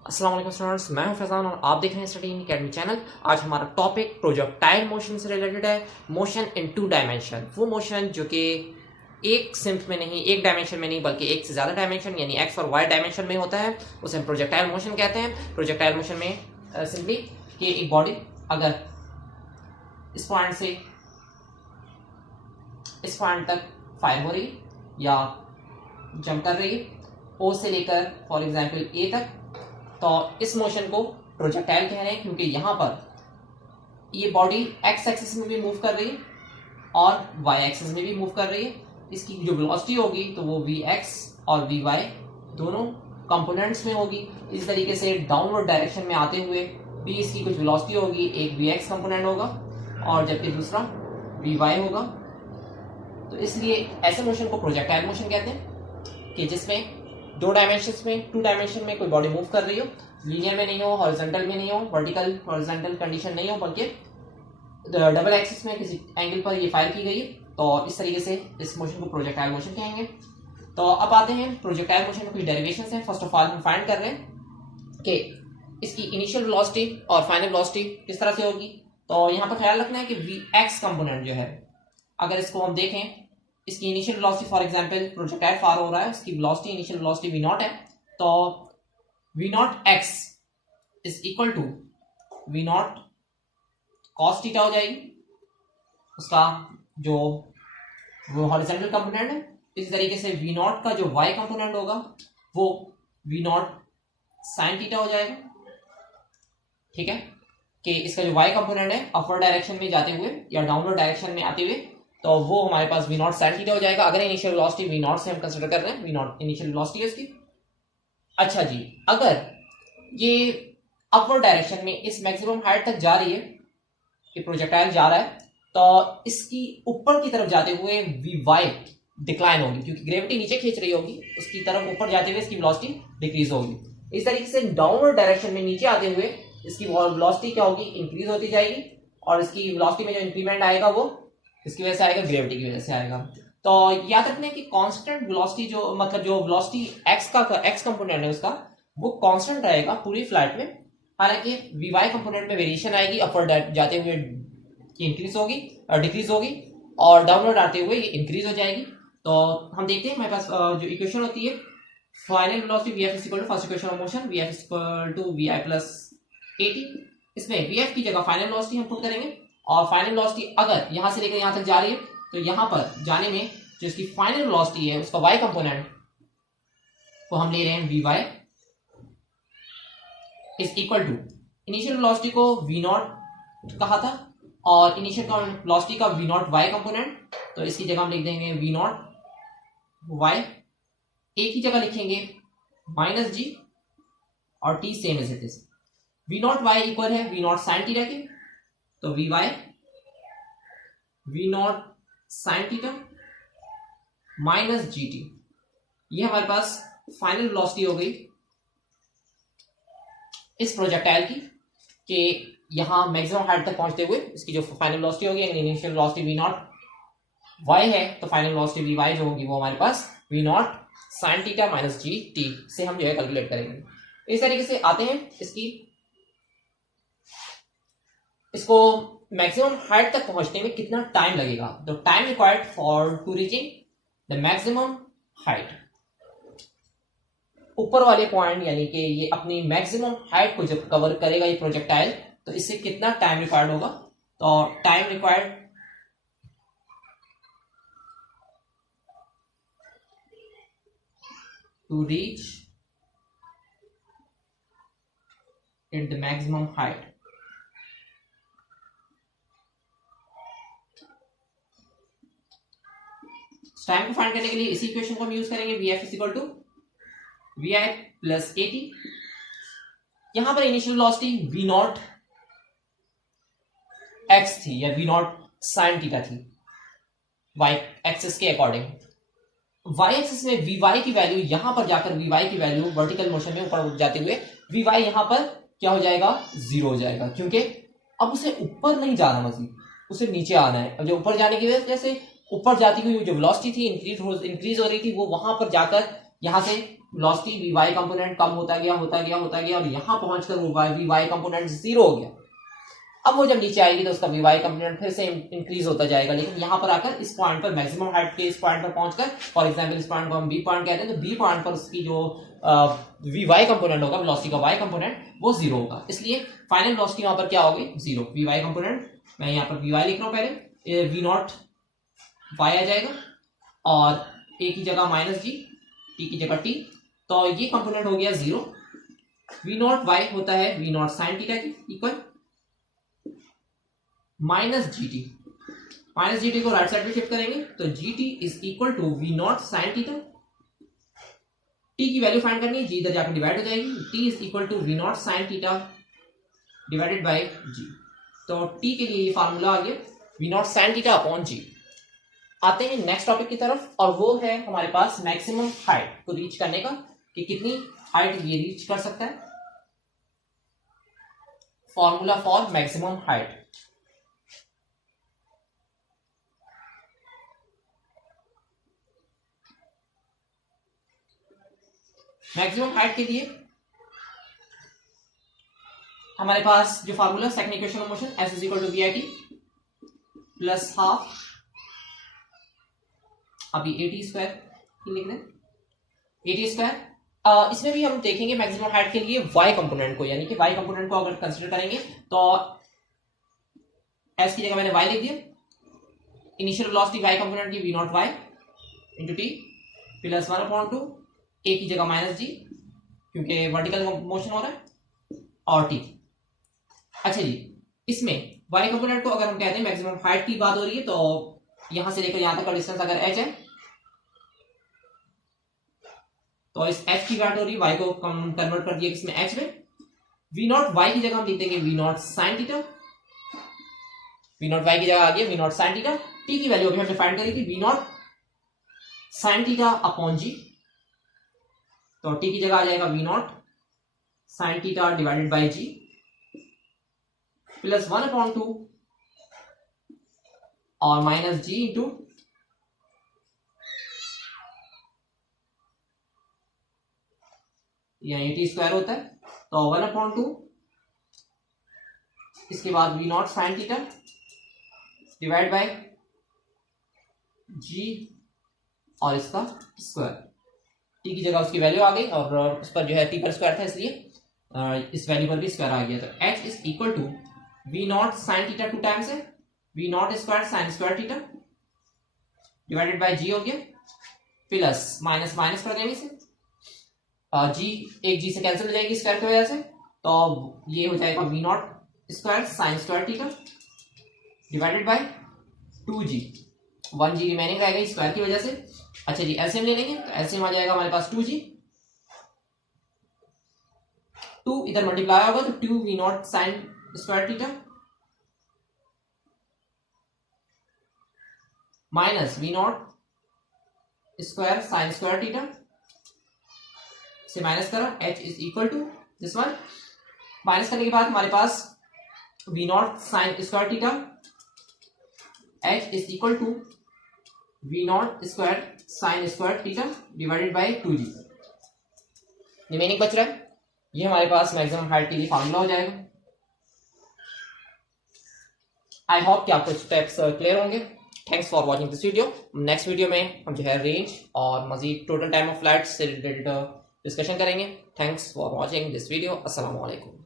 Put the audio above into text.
अस्सलाम वालेकुम स्टूडेंट्स, मैं हूं फैजान और आप देख रहे हैं स्टडी इन अकेडमी चैनल। आज हमारा टॉपिक प्रोजेक्टाइल मोशन से रिलेटेड है। मोशन इन टू डायमेंशन, वो मोशन जो कि एक सिंप में नहीं, एक डायमेंशन में नहीं, बल्कि एक से ज़्यादा डायमेंशन यानी एक्स और वाई डायमेंशन में होता है, उसे हम प्रोजेक्टाइल मोशन कहते हैं। प्रोजेक्टाइल मोशन में सिंपली कि एक बॉडी अगर इस पॉइंट से इस पॉइंट तक फायर हो रही है या जंप कर रही है, ओ से लेकर फॉर एग्जाम्पल ए तक, तो इस मोशन को प्रोजेक्टाइल कह रहे हैं क्योंकि यहां पर ये बॉडी एक्स एक्सिस में भी मूव कर रही है और वाई एक्सिस में भी मूव कर रही है। इसकी जो वेलोसिटी होगी तो वो वी एक्स और वी वाई दोनों कंपोनेंट्स में होगी। इस तरीके से डाउनवर्ड डायरेक्शन में आते हुए भी इसकी कुछ वेलोसिटी होगी, एक वी एक्स कंपोनेंट होगा और जबकि दूसरा वी वाई होगा। तो इसलिए ऐसे मोशन को प्रोजेक्टाइल मोशन कहते हैं कि जिसमें दो डायमेंशन में, टू डायमेंशन में कोई बॉडी मूव कर रही हो, लीनियर में नहीं हो, हॉरिजॉन्टल में नहीं हो, वर्टिकल हॉरिजॉन्टल कंडीशन नहीं हो, बल्कि डबल एक्सिस में किसी एंगल पर ये फायर की गई है, तो इस तरीके से इस मोशन को प्रोजेक्टाइल मोशन कहेंगे। तो अब आते हैं प्रोजेक्टाइल मोशन में कुछ डेरिवेशंस हैं। फर्स्ट ऑफ ऑल हम फाइंड कर रहे हैं कि इसकी इनिशियल वेलोसिटी और फाइनल वेलोसिटी किस तरह से होगी। तो यहाँ पर ख्याल रखना है कि वी एक्स कंपोनेंट जो है, अगर इसको हम देखें, इसकी initial velocity for example projectile fire हो रहा है, इसकी velocity initial velocity V naught है, तो V naught X is equal to we naught cos theta हो जाएगी, उसका जो वो हॉरिजॉन्टल कंपोनेंट है। इस तरीके से वी नॉट का जो वाई कंपोनेंट होगा वो वी नॉट साइन थीटा हो जाएगा। ठीक है, कि इसका जो वाई कंपोनेंट है अपवर्ड डायरेक्शन में जाते हुए या डाउनवर्ड डायरेक्शन में आते हुए, तो वो हमारे पास वी नॉट साइन थीटा हो जाएगा। अगर इनिशियल वेलोसिटी वी नॉट से हम कंसीडर कर रहे हैं, वी नॉट इनिशियल वेलोसिटी है इसकी। अच्छा जी, अगर ये अपवर्ड डायरेक्शन में इस मैक्सिमम हाइट तक जा रही है, कि प्रोजेक्टाइल जा रहा है, तो इसकी ऊपर की तरफ जाते हुए वी वाई डिक्लाइन होगी, क्योंकि ग्रेविटी नीचे खींच रही होगी, उसकी तरफ ऊपर जाते हुए इसकी वेलोसिटी डिक्रीज होगी। इस तरीके से डाउनवर्ड डायरेक्शन में नीचे आते हुए इसकी वेलोसिटी क्या होगी, इंक्रीज होती जाएगी, और इसकी वेलोसिटी में जो इंक्रीमेंट आएगा वो किसकी वजह से आएगा, ग्रेविटी की वजह से आएगा। तो याद रखना है कि कांस्टेंट वेलोसिटी जो मतलब जो वेलोसिटी एक्स कंपोनेंट है उसका, वो कांस्टेंट रहेगा पूरी फ्लाइट में। हालांकि वी वाई कंपोनेंट में वेरिएशन आएगी, अपवर्ड जाते हुए इंक्रीज होगी और डिक्रीज होगी, और डाउनवर्ड आते हुए ये इंक्रीज हो जाएगी। तो हम देखते हैं हमारे पास जो इक्वेशन होती है, final velocity V F is equal to first equation of motion V F is equal to V I plus 80। इसमें वी एफ की जगह फाइनल वेलोसिटी हम पुट करेंगे, और फाइनल वेलोसिटी अगर यहां से लेकर यहां तक जा रही है, तो यहां पर जाने में जो इसकी फाइनल वेलोसिटी है उसका वाई कंपोनेंट को हम ले रहे हैं V Y is equal to, initial velocity को वी नॉट कहा था और इनिशियल वेलोसिटी का वी नॉट वाई कंपोनेंट, तो इसकी जगह हम लिख देंगे वी नॉट वाई, ए की जगह लिखेंगे माइनस जी और T same as it is. V naught Y equal है वी नॉट साइन थीटा के, तो V Y V naught sine theta minus जी टी, ये हमारे पास फाइनल वेलोसिटी हो गई इस प्रोजेक्टाइल की, कि यहां मैक्सिमम हाइट तक पहुंचते हुए इसकी जो फाइनल वेलोसिटी होगी, initial velocity V naught Y है, तो फाइनल वेलोसिटी वी वाई जो होगी वो हमारे पास v naught sine theta minus जी टी से हम जो है कैलकुलेट करेंगे। इस तरीके से आते हैं इसको मैक्सिमम हाइट तक पहुंचने में कितना टाइम लगेगा। तो time required for to reaching the maximum height, ऊपर वाले पॉइंट यानी कि ये अपनी मैक्सिमम हाइट को जब कवर करेगा ये प्रोजेक्टाइल, तो इससे कितना टाइम रिक्वायर्ड होगा। तो time required to reach at the maximum height, time को फाइंड करने के लिए इसी इक्वेशन को हम यूज करेंगे, V F is equal to V I plus 80। यहां पर initial velocity V naught X थी या वी नॉट साइन थीटा थी वाई एक्सिस के अकॉर्डिंग। वाई एक्सिस में वी वाई की वैल्यू यहां पर जाकर वी वाई की वैल्यू वर्टिकल मोशन में ऊपर जाते हुए वी वाई यहां पर क्या हो जाएगा, जीरो हो जाएगा, क्योंकि अब उसे ऊपर नहीं जाना, मजीद उसे नीचे आना है। अब जो ऊपर जाने की वजह से ऊपर जाती हुई जो वेलोसिटी थी इंक्रीज हो रही थी, वो वहां पर जाकर यहां से वेलोसिटी वी वाई कंपोनेंट कम होता गया और यहां पहुंचकर वो वी वाई कंपोनेंट जीरो हो गया। अब वो जब नीचे आएगी तो उसका वी वाई कंपोनेंट फिर से इंक्रीज होता जाएगा, लेकिन यहां पर आकर इस पॉइंट पर मैक्सिमम हाइट के इस पॉइंट पर पहुंचकर, फॉर एग्जांपल इस पॉइंट को हम बी पॉइंट कहते हैं, तो बी पॉइंट पर उसकी जो वी वाई कंपोनेंट होगा, वेलोसिटी का वाई कंपोनेंट, वो जीरो होगा। इसलिए फाइनल वेलोसिटी वहां पर क्या होगी, जीरो। वी वाई कंपोनेंट, मैं यहाँ पर वी वाई लिख रहा हूं, पहले वी नॉट वाई आ जाएगा और ए की जगह माइनस जी, टी की जगह टी, तो ये कंपोनेंट हो गया जीरो। वी नॉट वाई होता है वी नॉट साइन थीटा की इक्वल माइनस जी टी को राइट साइड पे शिफ्ट करेंगे तो g t is equal to we naught sine theta. T की वैल्यू फाइंड करनी है, जी इधर जाकर डिवाइड हो जाएगी, t is equal to we naught sine theta divided by g. तो टी के लिए ये फार्मूला आ गया v naught sine theta upon g. आते हैं नेक्स्ट टॉपिक की तरफ, और वो है हमारे पास मैक्सिमम हाइट को रीच करने का, कि कितनी हाइट ये रीच कर सकता है। Formula for maximum height, maximum height के लिए हमारे पास जो formula, second equation of motion, S is equal to V I T plus half, अभी ए टी स्क्वायर लिख दें, ए टी स्क्वायर। इसमें भी हम देखेंगे मैक्सिमम हाइट के लिए वाई कंपोनेंट को, यानी कि वाई कंपोनेंट को अगर कंसिडर करेंगे तो एस की जगह मैंने वाई लिख दिया, इनिशियल वेलोसिटी वाई कंपोनेंट की V naught Y into T plus 1/2, A की जगह माइनस जी क्योंकि वर्टिकल मोशन हो रहा है, और टी। अच्छा जी, इसमें वाई कंपोनेंट को अगर हम कहते हैं मैक्सिमम हाइट की बात हो रही है, तो यहां से लेकर यहां तक का डिस्टेंस अगर h है तो इस h की बात हो रही है, y को कन्वर्ट कर दिया इसमें h में, वी नॉट y की जगह हम लिख देंगे v naught sine theta, v naught y की जगह आ गया v naught sine theta. t की वैल्यू अभी हमने फाइंड करी थी v naught sine theta upon g, तो t की जगह आ जाएगा we naught sine theta divided by g plus 1/2 और माइनस जी इंटू यहाँ टी स्क्वायर होता है, तो 1/2 इसके बाद v naught sine theta divide by g और इसका स्क्वायर। टी की जगह उसकी वैल्यू आ गई और उस पर जो है टी पर स्क्वायर था, इसलिए इस वैल्यू पर भी स्क्वायर आ गया। तो h is equal to we naught sine theta 2 times है we naught square sine square theta divided by g हो गया, प्लस माइनस माइनस कर देंगे इसे, जी एक जी से कैंसिल हो जाएगी स्क्वायर की वजह से, तो ये हो जाएगा we naught square sine square theta divided by 2g, 1g remaining रह गई स्क्वायर की वजह से। अच्छा जी, एलसीएम ले लेंगे, तो एलसीएम आ जाएगा हमारे पास 2g, 2 इधर मल्टीप्लाई होगा तो 2 v naught sine square theta minus v naught square sine square theta से माइनस करा, h is equal to this one, minus करने के बाद हमारे पास v naught sine square theta h is equal to we naught square sine square theta divided by 2g, remaining बच रहा है। ये हमारे पास मैक्सिमम हाइट के लिए फार्मूला हो जाएगा। आई होप कि आपको स्टेप्स क्लियर होंगे। Thanks for watching this video. Next video में हम जो है रेंज और मजीद टोटल टाइम ऑफ फ्लाइट से रिलेटेड डिस्कशन करेंगे। Thanks for watching this video. अस्सलाम वालेकुम।